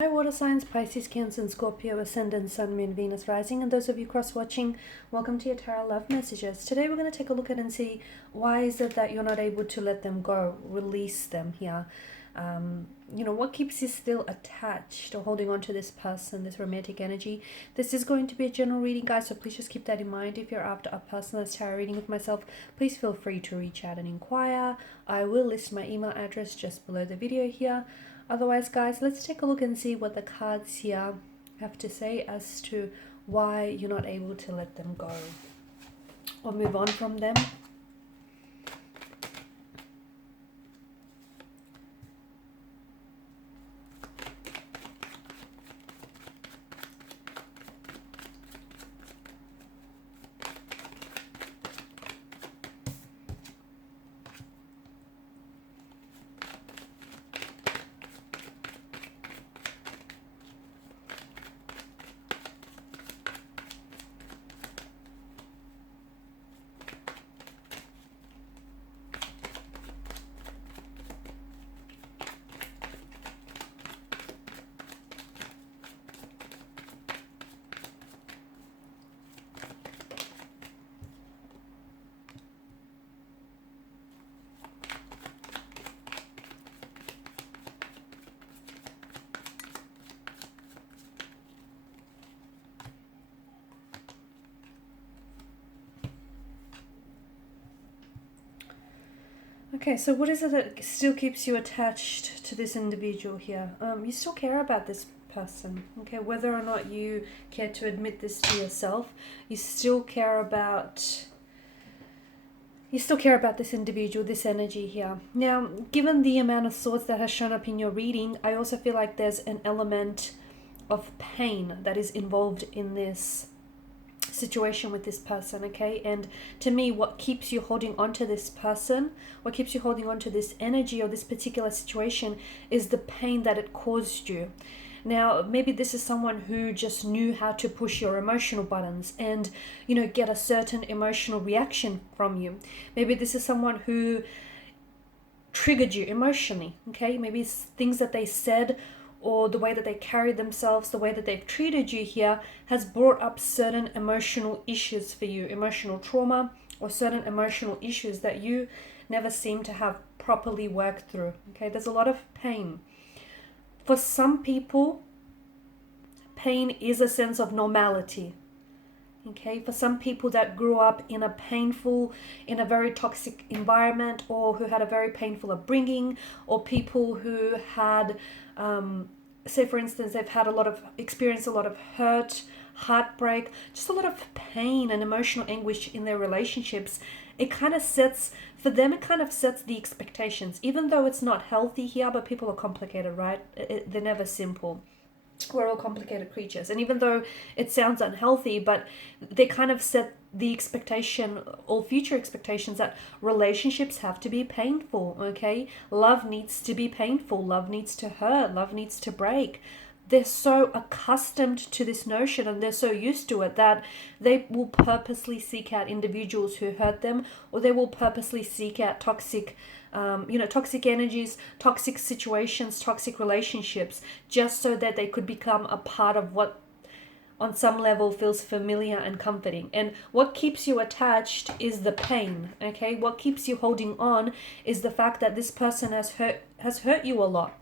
Hi, water signs, Pisces, Cancer, and Scorpio, Ascendant, Sun, Moon, Venus, Rising, and those of you cross-watching, welcome to your Tarot Love Messages. Today we're going to take a look at and see why is it that you're not able to let them go, release them here. What keeps you still attached or holding on to this person, this romantic energy. This is going to be a general reading, guys, so please just keep that in mind. If you're after a personalized tarot reading with myself, please feel free to reach out and inquire. I will list my email address just below the video here. Otherwise, guys, let's take a look and see what the cards here have to say as to why you're not able to let them go or move on from them. Okay, so what is it that still keeps you attached to this individual here? You still care about this person, okay? Whether or not you care to admit this to yourself, you still care about this individual, this energy here. Now, given the amount of swords that has shown up in your reading, I also feel like there's an element of pain that is involved in this situation with this person, okay? And to me, what keeps you holding on to this person, what keeps you holding on to this energy or this particular situation is the pain that it caused you. Now, maybe this is someone who just knew how to push your emotional buttons and, get a certain emotional reaction from you. Maybe this is someone who triggered you emotionally, okay? Maybe it's things that they said or the way that they carried themselves, the way that they've treated you here has brought up certain emotional issues for you, emotional trauma or certain emotional issues that you never seem to have properly worked through, okay? There's a lot of pain. For some people, pain is a sense of normality, okay? For some people that grew up in a very toxic environment, or who had a very painful upbringing, or people who had, say for instance, they've had experienced a lot of hurt, heartbreak, just a lot of pain and emotional anguish in their relationships. It kind of sets the expectations, even though it's not healthy here, but people are complicated, right? They're never simple. We're all complicated creatures, and even though it sounds unhealthy, but they kind of set the expectation, all future expectations, that relationships have to be painful, okay? Love needs to be painful, love needs to hurt, love needs to break. They're so accustomed to this notion and they're so used to it that they will purposely seek out individuals who hurt them, or they will purposely seek out toxic energies, toxic situations, toxic relationships, just so that they could become a part of what on some level feels familiar and comforting. And what keeps you attached is the pain, okay? What keeps you holding on is the fact that this person has hurt you a lot.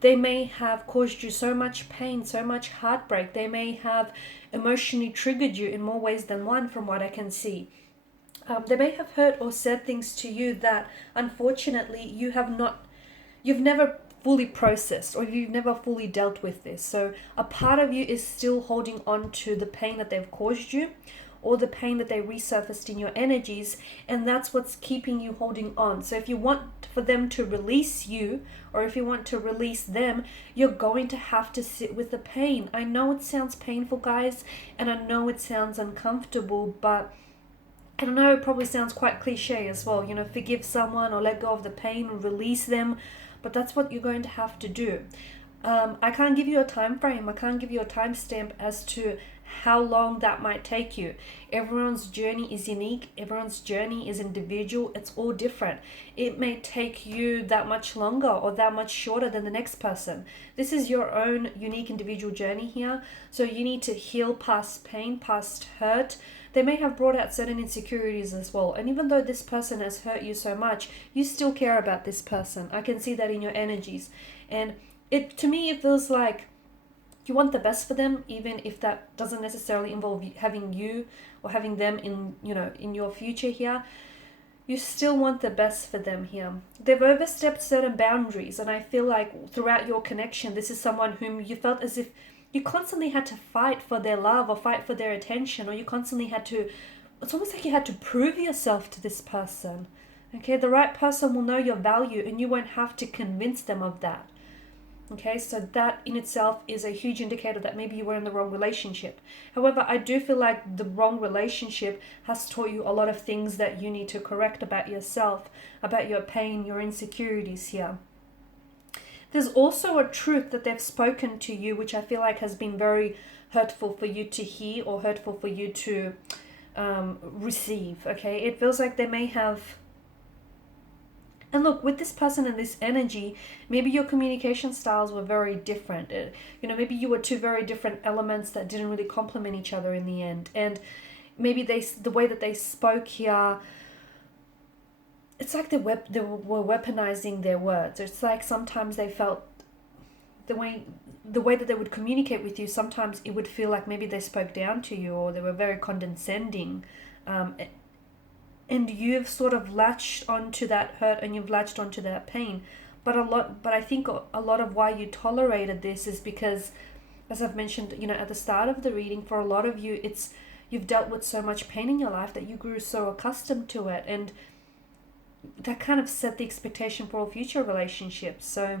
They may have caused you so much pain, so much heartbreak. They may have emotionally triggered you in more ways than one, from what I can see. They may have hurt or said things to you that unfortunately you've never fully processed, or you've never fully dealt with this. So a part of you is still holding on to the pain that they've caused you, or the pain that they resurfaced in your energies, and that's what's keeping you holding on. So if you want for them to release you, or if you want to release them, you're going to have to sit with the pain. I know it sounds painful, guys, and I know it sounds uncomfortable, but I don't know, it probably sounds quite cliche as well, forgive someone or let go of the pain or release them, but that's what you're going to have to do. I can't give you a time frame. I can't give you a timestamp as to how long that might take you. Everyone's journey is unique. Everyone's journey is individual. It's all different. It may take you that much longer or that much shorter than the next person. This is your own unique individual journey here. So you need to heal past pain, past hurt. They may have brought out certain insecurities as well. And even though this person has hurt you so much, you still care about this person. I can see that in your energies. And to me, it feels like you want the best for them, even if that doesn't necessarily involve having you or having them in your future here. You still want the best for them here. They've overstepped certain boundaries, and I feel like throughout your connection, this is someone whom you felt as if you constantly had to fight for their love or fight for their attention, or you constantly had to, it's almost like you had to prove yourself to this person. Okay, the right person will know your value and you won't have to convince them of that. Okay, so that in itself is a huge indicator that maybe you were in the wrong relationship. However, I do feel like the wrong relationship has taught you a lot of things that you need to correct about yourself, about your pain, your insecurities here. There's also a truth that they've spoken to you, which I feel like has been very hurtful for you to hear or hurtful for you to receive. Okay, it feels like they may have. And look, with this person and this energy, maybe your communication styles were very different. Maybe you were two very different elements that didn't really complement each other in the end. And maybe the way that they spoke here, it's like they were weaponizing their words. It's like sometimes they felt the way that they would communicate with you, sometimes it would feel like maybe they spoke down to you or they were very condescending. And you've sort of latched onto that hurt and you've latched onto that pain. But I think a lot of why you tolerated this is because, as I've mentioned, at the start of the reading, for a lot of you, you've dealt with so much pain in your life that you grew so accustomed to it, and that kind of set the expectation for all future relationships. So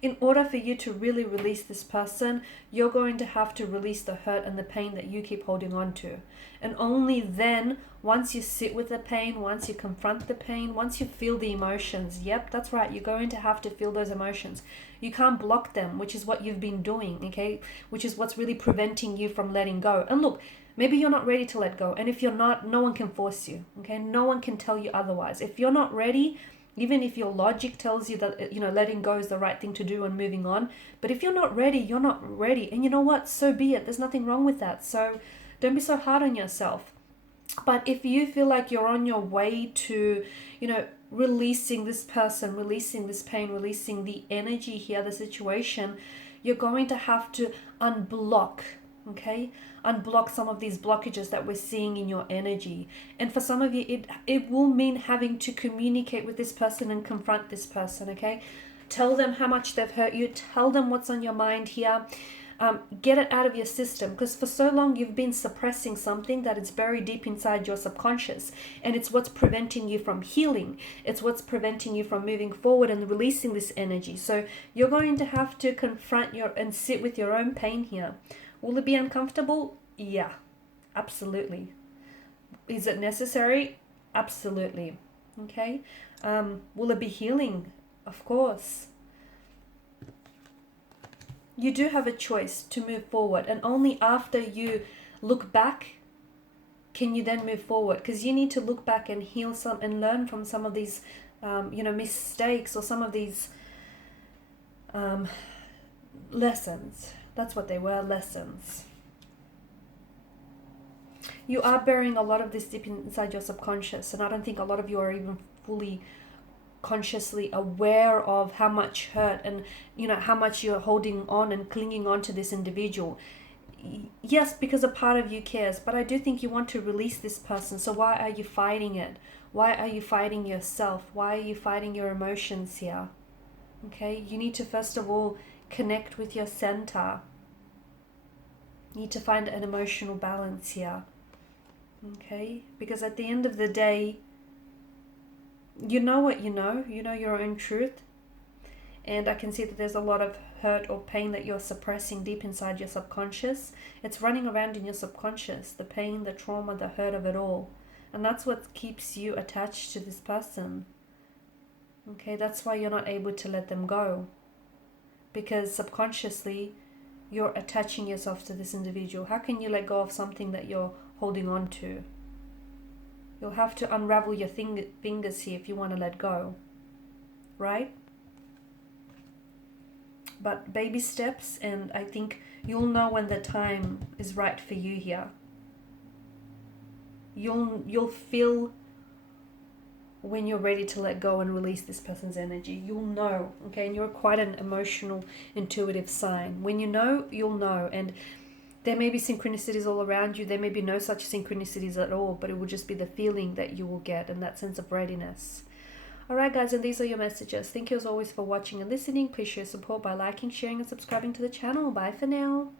in order for you to really release this person, you're going to have to release the hurt and the pain that you keep holding on to. And only then, once you sit with the pain, once you confront the pain, once you feel the emotions, yep, that's right, you're going to have to feel those emotions. You can't block them, which is what you've been doing, okay? Which is what's really preventing you from letting go. And look, maybe you're not ready to let go. And if you're not, no one can force you, okay? No one can tell you otherwise. If you're not ready, even if your logic tells you that, letting go is the right thing to do and moving on. But if you're not ready, you're not ready. And you know what? So be it. There's nothing wrong with that. So don't be so hard on yourself. But if you feel like you're on your way to, releasing this person, releasing this pain, releasing the energy here, the situation, you're going to have to unblock, okay? Unblock some of these blockages that we're seeing in your energy. And for some of you, it will mean having to communicate with this person and confront this person, okay? Tell them how much they've hurt you. Tell them what's on your mind here. Get it out of your system, because for so long you've been suppressing something that is buried deep inside your subconscious, and it's what's preventing you from healing. It's what's preventing you from moving forward and releasing this energy. So you're going to have to confront and sit with your own pain here. Will it be uncomfortable? Yeah, absolutely. Is it necessary? Absolutely. Okay. Will it be healing? Of course. You do have a choice to move forward, and only after you look back can you then move forward, because you need to look back and heal some and learn from some of these mistakes or some of these lessons. That's what they were, lessons. You are burying a lot of this deep inside your subconscious, and I don't think a lot of you are even fully consciously aware of how much hurt and how much you're holding on and clinging on to this individual. Yes, because a part of you cares, but I do think you want to release this person. So why are you fighting it? Why are you fighting yourself? Why are you fighting your emotions here? Okay, you need to first of all connect with your center. You need to find an emotional balance here. Okay, because at the end of the day, you know what you know your own truth. And I can see that there's a lot of hurt or pain that you're suppressing deep inside your subconscious. It's running around in your subconscious, the pain, the trauma, the hurt of it all. And that's what keeps you attached to this person. Okay, that's why you're not able to let them go. because subconsciously you're attaching yourself to this individual. How can you let go of something that you're holding on to? You'll have to unravel your fingers here if you want to let go, right? But baby steps, and I think you'll know when the time is right for you here. You'll feel when you're ready to let go and release this person's energy. You'll know, okay? And you're quite an emotional, intuitive sign. When you know, you'll know. And there may be synchronicities all around you. There may be no such synchronicities at all, but it will just be the feeling that you will get and that sense of readiness. Alright guys, and these are your messages. Thank you as always for watching and listening. Please show your support by liking, sharing and subscribing to the channel. Bye for now.